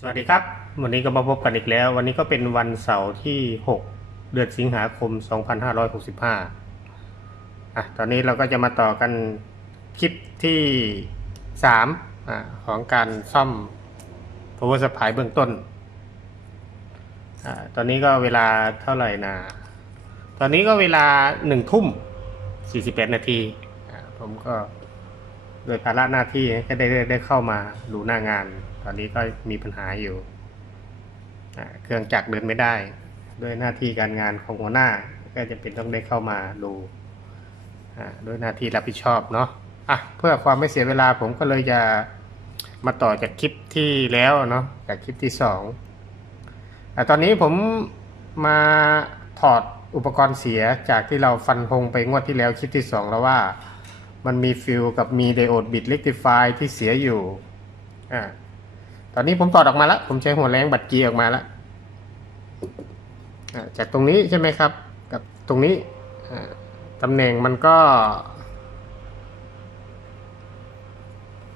สวัสดีครับ วันนี้ก็มาพบกันอีกแล้ว วันนี้ก็เป็นวันเสาร์ที่ 6 เดือนสิงหาคม 2565อะตอนนี้เราก็จะมาต่อกันคลิปที่3อะของการซ่อม power supply เบื้องต้นอะตอนนี้ก็เวลาเท่าไหร่นะ ตอนนี้ก็เวลา1ทุ่ม 48 นาทีอะผมก็โดยภาระหน้าที่ก็ได้ได้ได้เข้ามาดูหน้างาน ตอนนี้ก็มีปัญหาอยู่ เครื่องจักรเดินไม่ได้ ด้วยหน้าที่การงานของหัวหน้าก็จะเป็นต้องได้เข้ามาดูด้วยหน้าที่รับผิดชอบเนาะอะเพื่อความไม่เสียเวลาผมก็เลยจะมาต่อจากคลิปที่แล้วเนาะจากคลิปที่สองอ่ตอนนี้ผมมาถอดอุปกรณ์เสียจากที่เราฟันธงไปงวดที่แล้วคลิปที่สองแล้วว่ามันมีฟิลกับมีไดโอดบิตเ e กติฟายที่เสียอยู่อ่า ตอนนี้ผมตอดออกมาแล้ว ผมใช้หัวแรงบัตรจียร์ออกมาแล้วจากตรงนี้ใช่ไหมครับ กับตรงนี้ตำแหน่งมันก็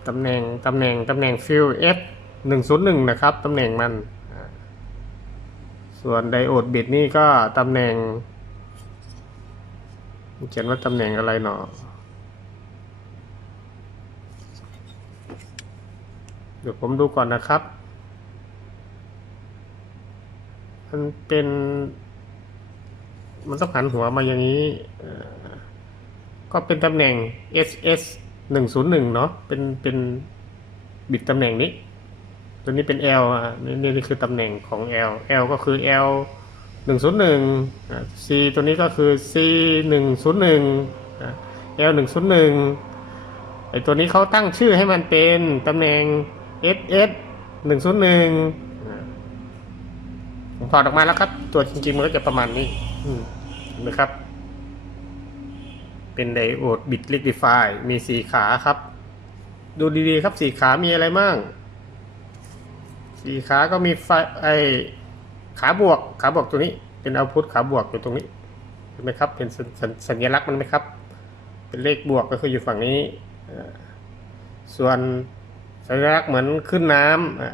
ตำแหน่งตำแหน่งตำแหน่งฟิล F หนึ่งศูนย์หนึ่งนะครับตำแหน่งมัน ส่วนไดโอดบิตนี่ก็ตำแหน่งเขียนว่าตำแหน่งอะไรหนอ เดี๋ยวผมดูก่อนนะครับ มันเป็น มันต้องหันหัวมาอย่างนี้ ก็เป็นตำแหน่ง SS หนึ่งศูนย์หนึ่งเนาะ เป็นเป็นบิดตำแหน่งนี้ ตัวนี้เป็น L อะนี่นี่คือตำแหน่งของ L L ก็คือ L หนึ่งศูนย์หนึ่ง C ตัวนี้ก็คือ C หนึ่งศูนย์หนึ่ง L หนึ่งศูนย์หนึ่งไอตัวนี้เขาตั้งชื่อให้มันเป็นตำแหน่ง SS หนึ่งศูนย์หนึ่งผมถอดออกมาแล้วครับ ตัวจริงๆ มันก็จะประมาณนี้อืมเห็นไหมครับ เป็นไดโอดบิตลิกดิฟายมีสี่ขาครับ ดูดีๆครับสี่ขามีอะไรมั่งสี่ขาก็มีไฟไอขาบวก ขาบวกตัวนี้เป็นเอาพุทขาบวกอยู่ตรงนี้เห็นไหมครับ เป็นสัญสัญสัญลักษณ์มันไหมครับ เป็นเลขบวกก็คืออยู่ฝั่งนี้เอ่อส่วน สัญลักษณ์เหมือนขึ้นน้ำอ่า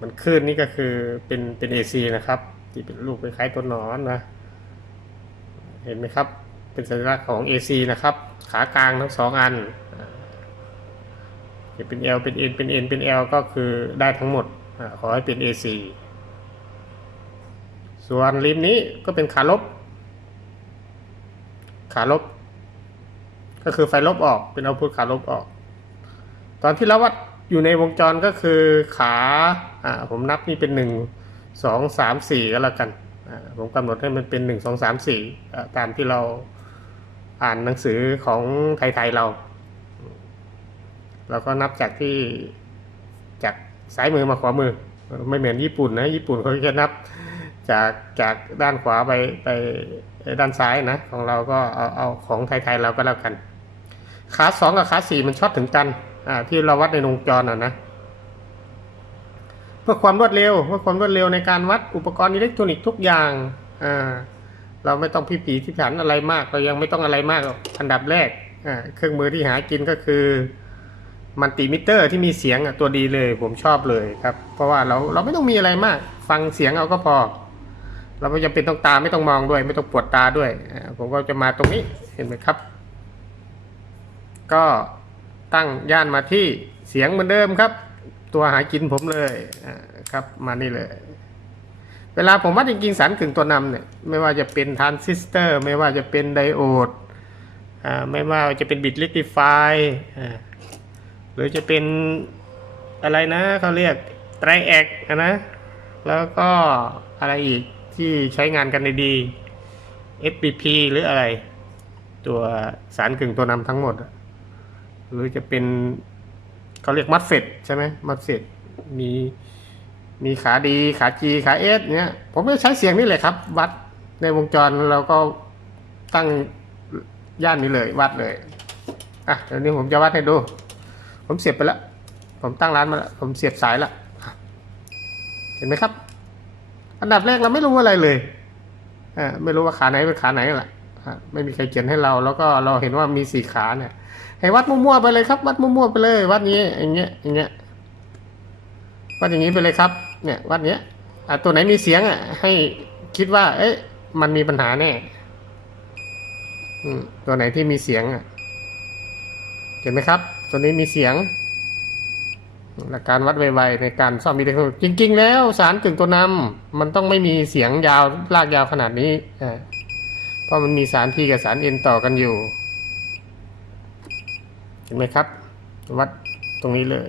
มันขึ้นนี่ก็คือเป็นเป็น AC นะครับ ที่เป็นรูปคล้ายๆตัวหนอนนะ เห็นไหมครับ เป็นสัญลักษณ์ของ AC นะครับ ขากลางทั้งสองอันจะเป็น L เป็น N เป็น N เป็น L ก็คือได้ทั้งหมดอขอให้เป็น AC ส่วนริมนี้ก็เป็นขาลบ ขาลบ ก็คือไฟลบออก เป็นเอาพุทขาลบออก ตอนที่เราวัด อยู่ในวงจรก็คือขาอ่าผมนับนี่เป็นหนึ่งสองสามสี่ก็แล้วกันผมกำหนดให้มันเป็นหนึ่งสองสามสี่ตามที่เราอ่านหนังสือของไทย ๆ เราเราก็นับจากที่จากซ้ายมือมาขวามือ ไม่เหมือนญี่ปุ่นนะญี่ปุ่นเขาจะนับจากจากด้านขวาไปไปด้านซ้ายนะ ของเราก็เอาเอาของไทย ๆ เราก็แล้วกัน ขาสองกับขาสี่มันช็อตถึงกัน ที่เราวัดในวงจรอะนะเพื่อความรวดเร็วเพื่อความรวดเร็วในการวัดอุปกรณ์อิเล็กทรอนิกส์ทุกอย่างอ่าเราไม่ต้องพิผีพิถันอะไรมาก เรายังไม่ต้องอะไรมากอันดับแรกอ่าเครื่องมือที่หากินก็คือมันติมิเตอร์ที่มีเสียงอะตัวดีเลย ผมชอบเลยครับ เพราะว่าเราเราไม่ต้องมีอะไรมาก ฟังเสียงเอาก็พอ เราไม่จำเป็นต้องตาไม่ต้องมองด้วย ไม่ต้องปวดตาด้วยผมก็จะมาตรงนี้เห็นไหมครับ ก็ ตั้งย่านมาที่เสียงเหมือนเดิมครับ ตัวหากินผมเลยครับมานี่เลย เวลาผมวัดจริงๆสารกึ่งตัวนำเนี่ยไม่ว่าจะเป็นทรานซิสเตอร์ ไม่ว่าจะเป็นไดโอดอไม่ว่าจะเป็นบิตลิก i ิฟายหรือจะเป็นอะไรนะเขาเรียกไตรแอกนะแล้วก็อะไรอีกที่ใช้งานกันในดี FBP หรืออะไร ตัวสารกึ่งตัวนำทั้งหมดอะ หรือจะเป็นเขาเรียกมัดเฟดใช่ไหมมัดเฟดมีมีขาดีขาจีขาเอสเนี้ยผมก็ใช้เสียงนี่เลยครับ วัดในวงจรเราก็ตั้งย่านนี้เลย วัดเลยอะเดี๋ยวนี้ผมจะวัดให้ดู ผมเสียบไปแล้วผมตั้งร้านมาแล้วผมเสียบสายแล้วอะเห็นไหมครับ อันดับแรกเราไม่รู้อะไรเลยอ่าไม่รู้ว่าขาไหนเป็นขาไหนแหละอะไม่มีใครเขียนให้เรา แล้วก็เราเห็นว่ามีสี่ขาเนี่ย ให้วัดมั่วๆไปเลยครับ วัดมั่วๆไปเลย วัดนี้อย่างเงี้ยอย่างเงี้ยวัดอย่างนี้ไปเลยครับ เนี่ย วัดเนี้ยอะตัวไหนมีเสียงอะ ให้คิดว่า เอ๊ะมันมีปัญหาแน่อืมตัวไหนที่มีเสียงอะเห็นไหมครับ ตัวนี้มีเสียงหลักการวัดไวๆในการซ่อมอิเล็กทรอนิกส์จริง ๆ แล้วสารกึ่งตัวนำมันต้องไม่มีเสียงยาวลากยาวขนาดนี้อ่าเพราะมันมีสารพีกับสารเอ็นต่อกันอยู่ ห็นไหมครับ วัดตรงนี้เลย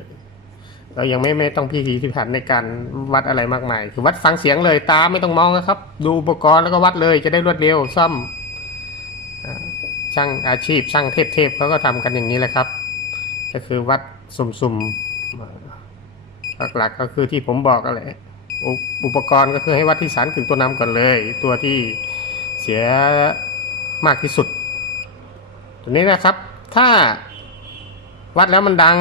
เรายังไม่ไม่ต้องพิถีพิถันในการวัดอะไรมากมาย คือวัดฟังเสียงเลยตาไม่ต้องมองนะครับ ดูอุปกรณ์แล้วก็วัดเลยจะได้รวดเร็วซ่อมช่างอาชีพช่างเทพๆเขาก็ทำกันอย่างนี้แหละครับ ก็คือวัดสุ่มๆหลักๆก็คือที่ผมบอกกันแหละอุอุปกรณ์ก็คือให้วัดที่สารกึ่งตัวนำก่อนเลย ตัวที่เสียมากที่สุด ตัวนี้นะครับ ถ้า วัดแล้วมันดัง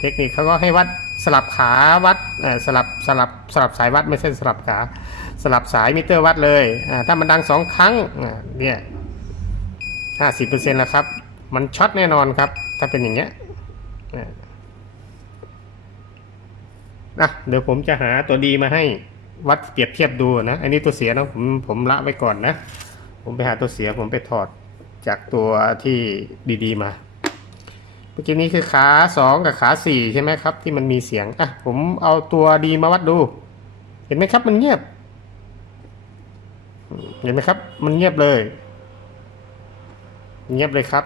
เทคนิคเขาก็ให้วัดสลับขาวัดสลับสลับสลับสายวัดไม่ใช่สลับขาสลับสายมิเตอร์วัดเลยถ้ามันดังสองครั้งเนี่ยห้าสิบเปอร์เซ็นต์แล้วครับ มันช็อตแน่นอนครับ ถ้าเป็นอย่างเงี้ยนะเดี๋ยวผมจะหาตัวดีมาให้วัดเปรียบเทียบดูนะ อันนี้ตัวเสียนะผมผมละไว้ก่อนนะ ผมไปหาตัวเสียผมไปถอดจากตัวที่ดีๆมา เมื่อกี้นี้คือขาสองกับขาสี่ใช่ไหมครับ ที่มันมีเสียง อะ ผมเอาตัวดีมาวัดดู เห็นไหมครับ มันเงียบ เห็นไหมครับ มันเงียบเลย เงียบเลยครับ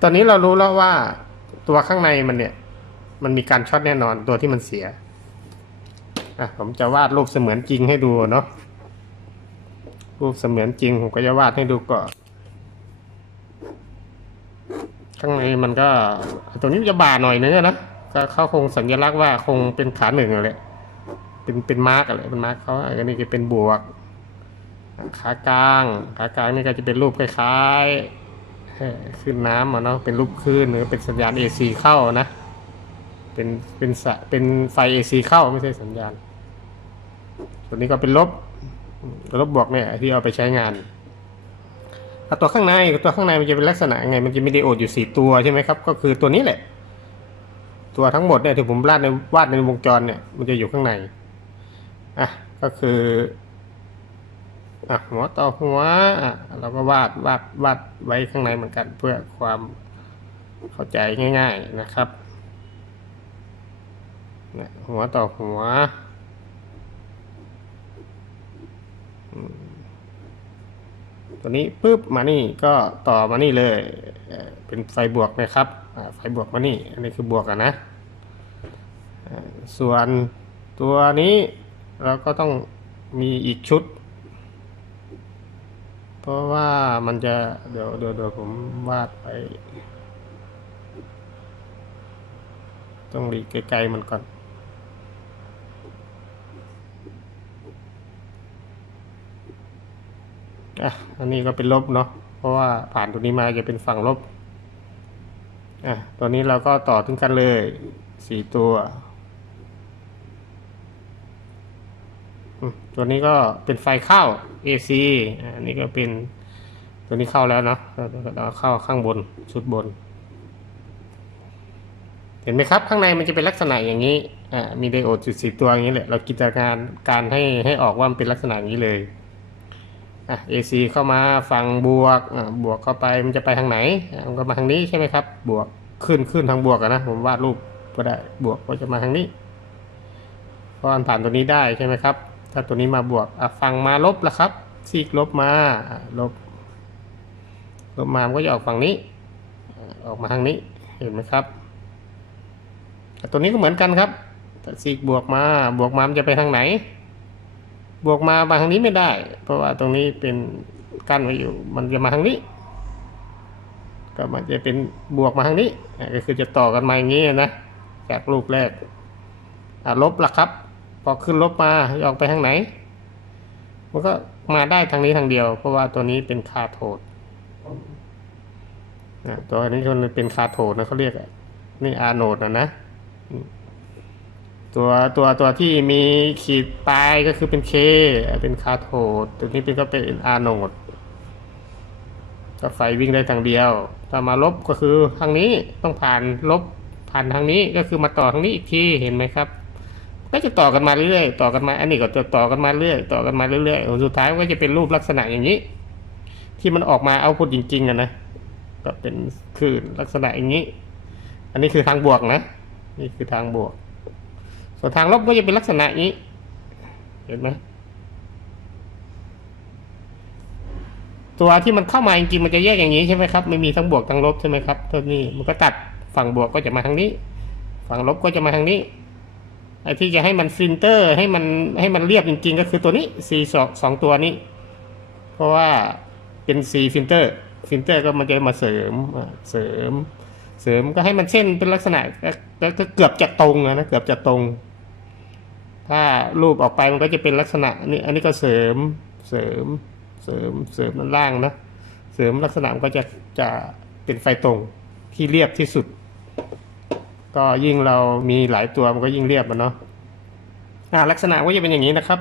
ตอนนี้เรารู้แล้วว่าตัวข้างในมันเนี่ย มันมีการช็อตแน่นอนตัวที่มันเสีย อะ ผมจะวาดรูปเสมือนจริงให้ดูเนาะรูปเสมือนจริงผมก็จะวาดให้ดูก่อน ข้างในมันก็ตรงนี้จะบาหน่อยนึงอนะก็เขาคงสัญลักษณ์ว่าคงเป็นขาหนึ่งอะไรเป็นเป็นมาร์กอะไรเป็นมาร์กเขาอันนี้จะเป็นบวก ขากลางขากลางนี่ก็จะเป็นรูปคล้ายๆขึ้นน้ำอะเนาะเป็นรูปคลื่นหรือเป็นสัญญาณ AC เข้านะเป็นเป็นสะเป็นไฟ AC เข้าไม่ใช่สัญญาณ ตัวนี้ก็เป็นลบลบบวกเนี่ยที่เอาไปใช้งาน ตัวข้างในตัวข้างในมันจะเป็นลักษณะไง มันจะมีไดโอดอยู่สี่ตัวใช่ไหมครับ ก็คือตัวนี้แหละ ตัวทั้งหมดเนี่ยที่ผมวาดในวาดในวงจรเนี่ย มันจะอยู่ข้างใน อะ ก็คือ อะหัวต่อหัว อะ เราก็วาดวาดวาดไว้ข้างในเหมือนกัน เพื่อความเข้าใจง่าย ๆนะครับเนี่ยหัวต่อหัว ตัวนี้ปุ๊บมานี่ก็ต่อมานี่เลย เป็นไฟบวกนะครับไฟบวกมานี่ อันนี้คือบวกอะนะ ส่วนตัวนี้เราก็ต้องมีอีกชุด เพราะว่ามันจะเดี๋ยวเดี๋ยวเดี๋ยวผมวาดไป ต้องหลีกไกลๆมันก่อน อะอันนี้ก็เป็นลบเนาะเพราะว่าผ่านตัวนี้มาจะเป็นฝั่งลบอะตัวนี้เราก็ต่อถึงกันเลยสี่ตัวตัวนี้ก็เป็นไฟเข้า AC อันนี้ก็เป็นตัวนี้เข้าแล้วเนาะเราเข้าข้างบนชุดบน เห็นไหมครับ ข้างในมันจะเป็นลักษณะอย่างนี้ อ่ามีไดโอดจุดสีตัวอย่างนี้แหละ เราจินตนาการการให้ให้ออกว่ามันเป็นลักษณะอย่างนี้เลย อะ AC เข้ามาฝั่งบวกอะบวกเข้าไปมันจะไปทางไหนมันก็มาทางนี้ใช่ไหมครับ บวกขึ้นขึ้นทางบวกอะนะผมวาดรูปก็ได้บวกก็จะมาทางนี้เพราะมันผ่านตัวนี้ได้ใช่ไหมครับ ถ้าตัวนี้มาบวกอะฝั่งมาลบละครับซีกลบมาลบลบมามันก็จะออกฝั่งนี้ ออกมาทางนี้เห็นไหมครับต่ตัวนี้ก็เหมือนกันครับแต่ซีกบวกมาบวกมามันจะไปทางไหน บวกมามาทางนี้ไม่ได้ เพราะว่าตรงนี้เป็นกั้นไว้อยู่ มันจะมาทางนี้ ก็มันจะเป็นบวกมาทางนี้ก็คือจะต่อกันมาอย่างนี้นะจากลูกแรกลบละครับ พอขึ้นลบมาออกไปทางไหน มันก็มาได้ทางนี้ทางเดียว เพราะว่าตัวนี้เป็นคาโทดตัวนี้มันเป็นคาโทดนะเขาเรียกนี่อาโนดนะนะ ตัวตัวตัวที่มีขีดปลายก็คือเป็น K เป็นคาโทดตัวนี้เป็นก็เป็นอาโนดก็ไฟวิ่งได้ทางเดียว ถ้ามาลบก็คือทางนี้ต้องผ่านลบผ่านทางนี้ก็คือมาต่อทางนี้อีกทีเห็นไหมครับ ก็จะต่อกันมาเรื่อยๆต่อกันมาอันนี้ก็จะต่อกันมาเรื่อยต่อกันมาเรื่อยๆสุดท้ายก็จะเป็นรูปลักษณะอย่างนี้ ที่มันออกมาเอาพุทจริงๆอะนะก็เป็นคลื่นลักษณะอย่างนี้ อันนี้คือทางบวกนะ นี่คือทางบวก ส่วนทางลบก็จะเป็นลักษณะอย่างนี้ เห็นไหมตัวที่มันเข้ามาจริงๆมันจะแยกอย่างนี้ใช่ไหมครับไม่มีทั้งบวกทั้งลบใช่ไหมครับตัวนี้มันก็ตัดฝั่งบวกก็จะมาทางนี้ ฝั่งลบก็จะมาทางนี้ไอ้ที่จะให้มันฟิลเตอร์ ให้มันให้มันเรียบจริง ๆ ก็คือตัวนี้ C สองสองตัวนี้ เพราะว่าเป็น C ฟิลเตอร์ฟิลเตอร์ก็มันจะมาเสริมเสริม เสริมก็ให้มันเส้นเป็นลักษณะก็เกือบจะตรงนะเกือบจะตรง ถ้ารูปออกไปมันก็จะเป็นลักษณะนี้อันนี้ก็เสริมเสริมเสริมเสริมด้านล่างนะเสริมลักษณะมันก็จะจะเป็นไฟตรงที่เรียบที่สุด ก็ยิ่งเรามีหลายตัวมันก็ยิ่งเรียบมันเนาะอ่าลักษณะก็จะเป็นอย่างนี้นะครับ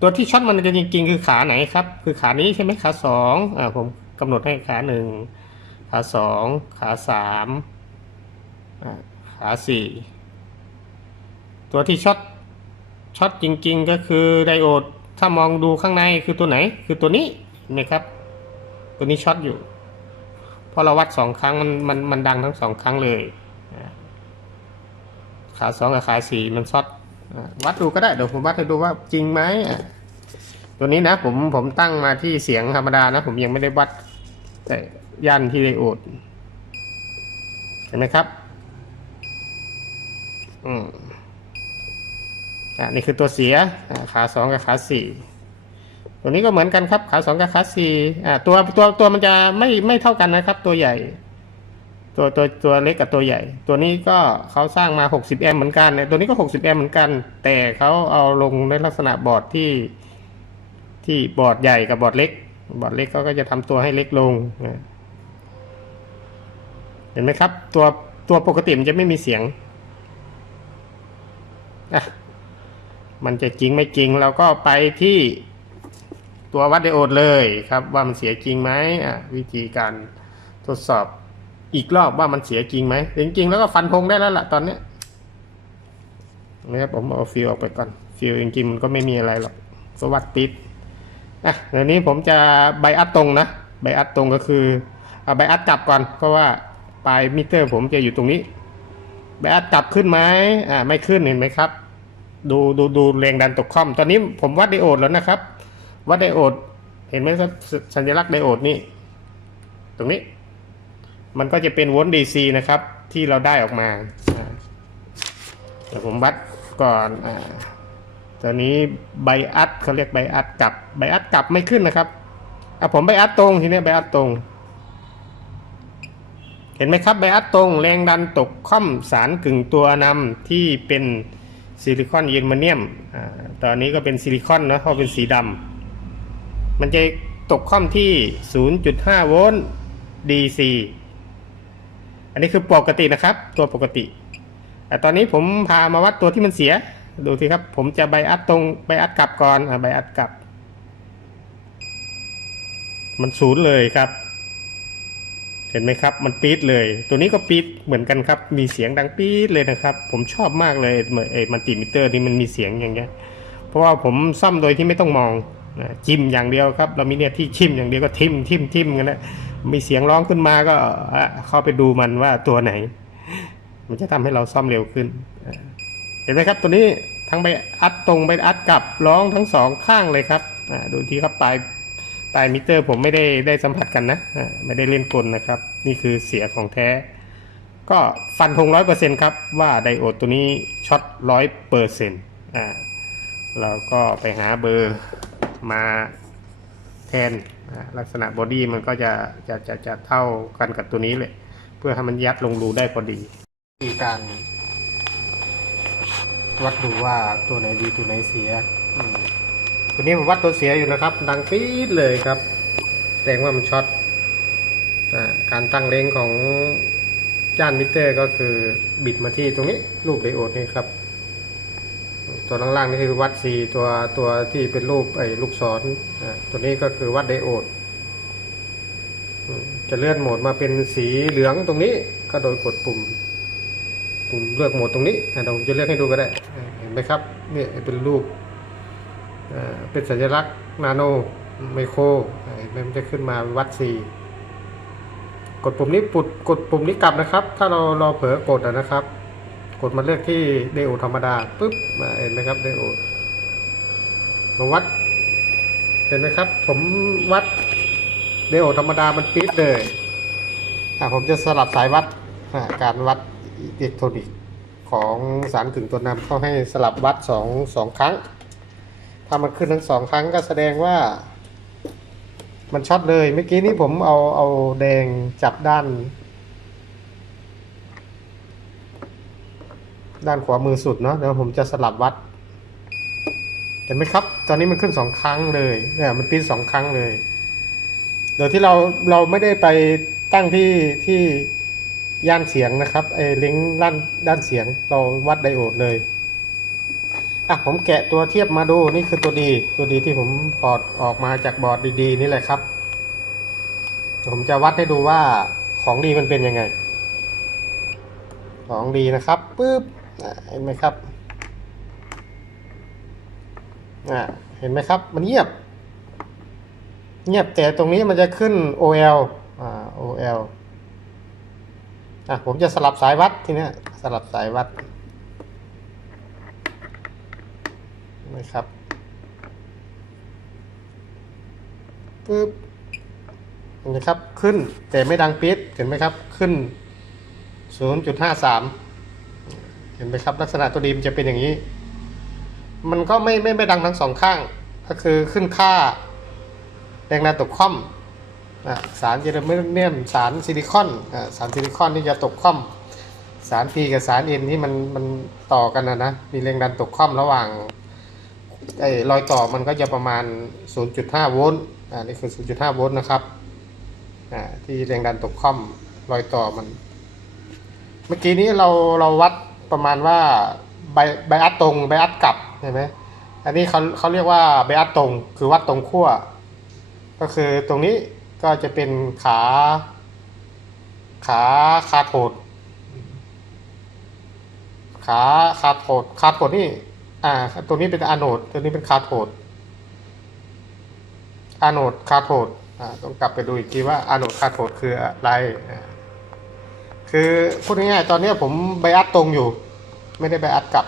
ตัวที่ช็อตมันจะจริง ๆ คือขาไหนครับ คือขานี้ใช่ไหมขาสองอ่าผมกำหนดให้ขาหนึ่งขาสองขาสามขาสี่ตัวที่ช็อต ช็อตจริงๆ ก็คือไดโอดถ้ามองดูข้างในคือตัวไหน คือตัวนี้เห็นไหมครับ ตัวนี้ช็อตอยู่พอเราวัดสองครั้งมันมันมันดังทั้งสองครั้งเลยขาสองกับขาสี่มันช็อตวัดดูก็ได้เดี๋ยวผมวัดให้ดูว่าจริงไหมตัวนี้นะผมผมตั้งมาที่เสียงธรรมดานะ ผมยังไม่ได้วัดแต่ยันที่ไดโอดเห็นไหมครับ อืม อ่านี่คือตัวเสียอ่าขาสองกับขาสี่ตัวนี้ก็เหมือนกันครับขาสองกับขาสี่อ่าตัวตัวตัวมันจะไม่ไม่เท่ากันนะครับ ตัวใหญ่ ตัวตัวตัวเล็กกับตัวใหญ่ ตัวนี้ก็เขาสร้างมา 60 แอมป์เหมือนกันตัวนี้ก็ 60 แอมป์เหมือนกัน แต่เขาเอาลงในลักษณะบอร์ดที่ที่บอร์ดใหญ่กับบอร์ดเล็ก บอร์ดเล็กก็จะทำตัวให้เล็กลงเห็นไหมครับ ตัวตัวปกติมันจะไม่มีเสียงอะ มันจะจริงไม่จริงเราก็ไปที่ตัววัดไดโอดเลยครับว่ามันเสียจริงไหมวิธีการทดสอบอีกรอบว่ามันเสียจริงไหมจริงๆแล้วก็ฟันธงได้แล้วล่ะตอนนี้นะครับผมเอาฟิลออกไปก่อนฟิลจริงๆมันก็ไม่มีอะไรหรอกสวัสดิดอะเดี๋ยวนี้ผมจะไบอัดตรงนะไบอัดตรงก็คือเอาไบอัดกลับก่อนเพราะว่าปลายมิเตอร์ผมจะอยู่ตรงนี้ไบอัดกลับขึ้นไหมอ่าไม่ขึ้นเห็นไหมครับ ดูดูดูแรงดันตกคอม ตอนนี้ผมวัดไดโอดแล้วนะครับ วัดไดโอด เห็นไหมครับสัญลักษณ์ไดโอดนี่ ตรงนี้ มันก็จะเป็นโวลต์ดีซีนะครับ ที่เราได้ออกมาอ่าเดี๋ยวผมวัดก่อนอตอนนี้ไบอัดเขาเรียกไบอัดกลับไบอัดกลับไม่ขึ้นนะครับอะผมไบอัดตรงทีนี้ไบอัดตรง เห็นไหมครับไบอัดตรงแรงดันตกค่อมสารกึ่งตัวนำที่เป็น ซิลิคอนเยอมาเนียมอ่าตอนนี้ก็เป็นซิลิคอนนะเพราะเป็นสีดำมันจะตกค่อมที่ 0.5 โวลต์ DC อันนี้คือปกตินะครับ ตัวปกติ แต่ตอนนี้ผมพามาวัดตัวที่มันเสีย ดูสิครับ ผมจะไบอัดตรงไบอัดกลับก่อนอ่าไบอัดกลับ มันศูนย์เลยครับ เห็นไหมครับ มันปี๊ดเลย ตัวนี้ก็ปี๊ดเหมือนกันครับ มีเสียงดังปี๊ดเลยนะครับ ผมชอบมากเลยไอ้มันติมิเตอร์นี่มันมีเสียงอย่างเงี้ย เพราะว่าผมซ่อมโดยที่ไม่ต้องมองจิ้มอย่างเดียวครับ เรามีเนี่ยที่ชิมอย่างเดียวก็ทิมทิมทิมกันนะมีเสียงร้องขึ้นมาก็อะเข้าไปดูมันว่าตัวไหน มันจะทำให้เราซ่อมเร็วขึ้น เห็นไหมครับ ตัวนี้ทั้งไปอัดตรงไปอัดกลับร้องทั้งสองข้างเลยครับอ่าดูที่ครับปลาย ปลายมิเตอร์ผมไม่ได้ได้สัมผัสกันนะไม่ได้เล่นกลนะครับ นี่คือเสียของแท้ ก็ฟันธงร้อยเปอร์เซ็นครับ ว่าไดโอดตัวนี้ช็อตร้อยเปอร์เซ็นต์อ่าเราก็ไปหาเบอร์มาแทนลักษณะบอดี้มันก็จะจะจะจะเท่ากันกับตัวนี้เลย เพื่อให้มันยัดลงรูได้พอดีวิธีการวัดดูว่าตัวไหนดีตัวไหนเสียอื ตัวนี้ผมวัดตัวเสียอยู่นะครับ ดังปี๊ดเลยครับแสดงว่ามันช็อตอการตั้งเลงของจานมิเตอร์ก็คือบิดมาที่ตรงนี้รูปไดโอดนี่ครับ ตัวล่างๆนี่คือวัด C ตัวตัวที่เป็นรูปไอ้ลูกศรตัวนี้ก็คือวัดไดโอดจะเลื่อนโหมดมาเป็นสีเหลืองตรงนี้ก็โดยกดปุ่มผมเลือกโหมดตรงนี้เดี๋ยวผมจะเลือกให้ดูก็ได้เห็นไหมครับเนี่ยเป็นรูป เป็นสัญลักษณ์นาโนไมโครมันจะขึ้นมาวัดซีกดปุ่มนี้ปุดกดปุ่มนี้กลับนะครับ ถ้าเราเราเผลอกดนะครับ กดมาเลือกที่เดโอธรรมดาปุ๊บมาเห็นไหมครับเดโอผมวัด เห็นไหมครับ ผมวัดเดโอธรรมดามันปี๊ดเลยอะผมจะสลับสายวัดการวัดอิเล็กทรอนิกส์ของสารกึ่งตัวนำเขาให้สลับวัดสองสองครั้ง ถ้ามันขึ้นทั้งสองครั้งก็แสดงว่า มันช็อตเลย เมื่อกี้นี้ผมเอาเอาแดงจับด้าน ด้านขวามือสุดเนาะเดี๋ยวผมจะสลับวัดเห็นไหมครับ ตอนนี้มันขึ้นสองครั้งเลยเนี่ยมันปีนสองครั้งเลยโดยที่เราเราไม่ได้ไปตั้งที่ที่ย่านเสียงนะครับไอ้ลิงก์ด้านด้านเสียงเราวัดไดโอดเลย อะผมแกะตัวเทียบมาดูนี่คือตัวดีตัวดีที่ผมถอดออกมาจากบอร์ดดีๆ นี่แหละครับ ผมจะวัดให้ดูว่าของดีมันเป็นยังไง ของดีนะครับปึ๊บเห็นไหมครับอ่าเห็นไหมครับ มันเงียบ เงียบแต่ตรงนี้มันจะขึ้น OL อ่า OL อะผมจะสลับสายวัดทีนี้สลับสายวัดเห็ นไหมครับปึ๊บนไหมครับ ขึ้นแต่ไม่ดังปี๊ดเห็นไหมครับ ขึ้น 0.53 เห็นไหมครับ ลักษณะตัวดีมจะเป็นอย่างนี้ มันก็ไม่ไม่ไม่ดังทั้งสองข้าง ก็คือขึ้นค่า แรงดันตกค่อะสารเยอรมเนียม สารซิลิคอนสารซิลิคอนที่จะตกคว่ำสาร P กับสาร N นี่มันมันต่อกันนะนะ มีแรงดันตกคว่ำระหว่าง ไอ้รอยต่อมันก็จะประมาณ 0.5 โวลต์อ่านี่คือ 0.5 โวลต์นะครับอ่าที่แรงดันตกคว่ำรอยต่อมัน เมื่อกี้นี้เราเราวัดประมาณว่าไบไบอัดตรงไบอัดกลับใช่ไหมอันนี้เขาเขาเรียกว่าไบอัดตรง คือวัดตรงขั้วก็คือตรงนี้ก็จะเป็นขา ขาคาโทดขาคาโทดคาโทดนี่ อ่าตรงนี้เป็นอะโนด ตัวนี้เป็นคาโทดอะโนดคาโทดอ่า ต้องกลับไปดูอีกทีว่าอะโนดคาโทดคืออะไรอ่าคือพูดง่ายๆตอนนี้ผมไบอัดตรงอยู่ ไม่ได้ไบอัดกลับ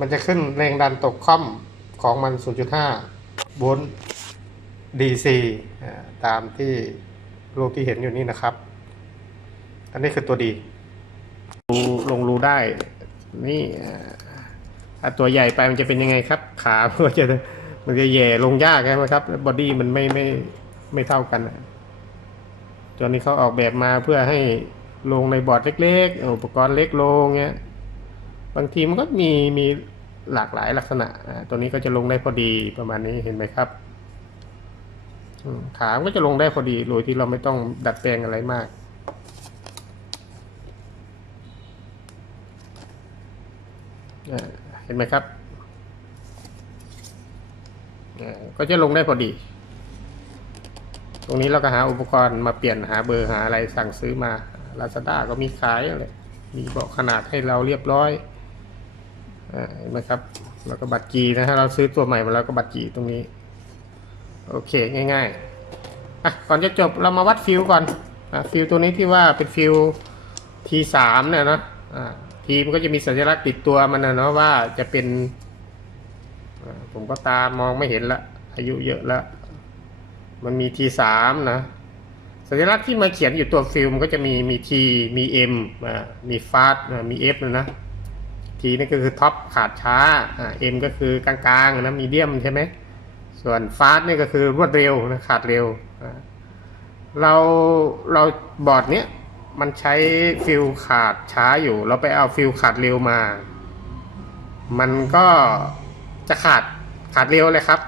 มันจะขึ้นแรงดันตกค่อมของมัน 0.5 โวลต์ DC อ่าตามที่รูปที่เห็นอยู่นี่นะครับ อันนี้คือตัวดีรูลงรูได้ นี่อ่า ถ้าตัวใหญ่ไปมันจะเป็นยังไงครับ ขามันก็จะมันจะแย่ลงยากใช่ไหมครับบอดี้มันไม่ไม่ไม่เท่ากันตัวนี้เขาออกแบบมาเพื่อให้ลงในบอร์ดเล็กๆ อุปกรณ์เล็กลงเงี้ย บางทีมันก็มีมีหลากหลายลักษณะ ตัวนี้ก็จะลงได้พอดีประมาณนี้เห็นไหมครับขามก็จะลงได้พอดีโดยที่เราไม่ต้องดัดแปลงอะไรมาก อ่า ห็นไหมครับก็จะลงได้พอดี ตรงนี้เราก็หาอุปกรณ์มาเปลี่ยนหาเบอร์หาอะไรสั่งซื้อมา Lazada ก็มีขายอะไรมีบอกขนาดให้เราเรียบร้อยเห็นไหมครับ แล้วก็บัตรจีนะฮะเราซื้อตัวใหม่มาแล้วก็บัตรจีตรงนี้ โอเคง่าย ๆอะก่อนจะจบเรามาวัดฟิลก่อนอะฟิลตัวนี้ที่ว่าเป็นฟิล T3 เนี่ยนะอ่า T มันก็จะมีสัญลักษณ์ติดตัวมันนะเนาะว่าจะเป็น ผมก็ตามมองไม่เห็นละ อายุเยอะล้วมันมี T3 นะ สัญลักษณ์ที่มาเขียนอยู่ตัวฟิลมก็จะมีมี T มี M อ่ามีฟาสมี F นะนะ T นี่ก็คือท็อปขาดช้าเอ่า M ก็คือกลางๆนะมีเดียมใช่ไหมส่วนฟาสนี่ก็คือรวดเร็วนะขาดเร็ว เราเราบอร์ดเนี้ย มันใช้ฟิลขาดช้าอยู่ เราไปเอาฟิลขาดเร็วมา มันก็จะขาดขาดเร็วเลยครับ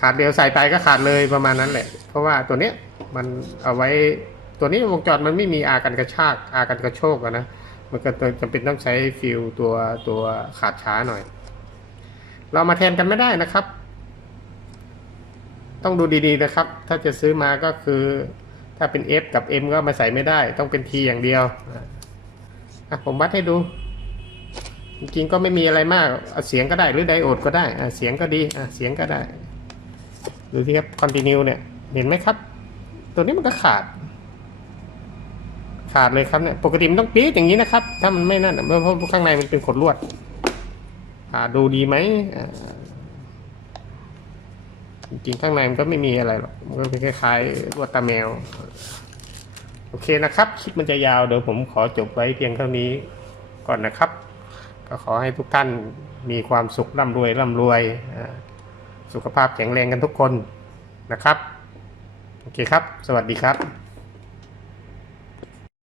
ขาดเร็วใส่ไปก็ขาดเลยประมาณนั้นแหละ เพราะว่าตัวเนี้ยมันเอาไว้ตัวนี้วงจรมันไม่มีอาการกระชากอาการกระโชกนะมันก็จำเป็นต้องใช้ฟิลตัวตัวขาดช้าหน่อย เรามาแทนกันไม่ได้นะครับ ต้องดูดีๆนะครับ ถ้าจะซื้อมาก็คือ ถ้าเป็น F กับ M ก็มาใส่ไม่ได้ ต้องเป็น T อย่างเดียวอะผมวัดให้ดู จริงๆก็ไม่มีอะไรมากเสียงก็ได้หรือไดโอดก็ได้อะเสียงก็ดีอะเสียงก็ได้ ดูที่ครับคอนติเนียเนี่ย เห็นไหมครับ ตัวนี้มันก็ขาด ขาดเลยครับเนี่ย ปกติมันต้องปี๊ดอย่างนี้นะครับ ถ้ามันไม่นั่นเพราะเพราะข้างในมันเป็นขดลวดอ่าดูดีไหมอ่า จริงๆข้างในมันก็ไม่มีอะไรหรอก มันก็เป็นคล้ายๆลวดตาแมว โอเคนะครับคลิปมันจะยาวเดี๋ยวผมขอจบไว้เพียงเท่านี้ก่อนนะครับ ก็ขอให้ทุกท่านมีความสุขร่ำรวยร่ำรวย สุขภาพแข็งแรงกันทุกคนนะครับ โอเคครับ สวัสดีครับ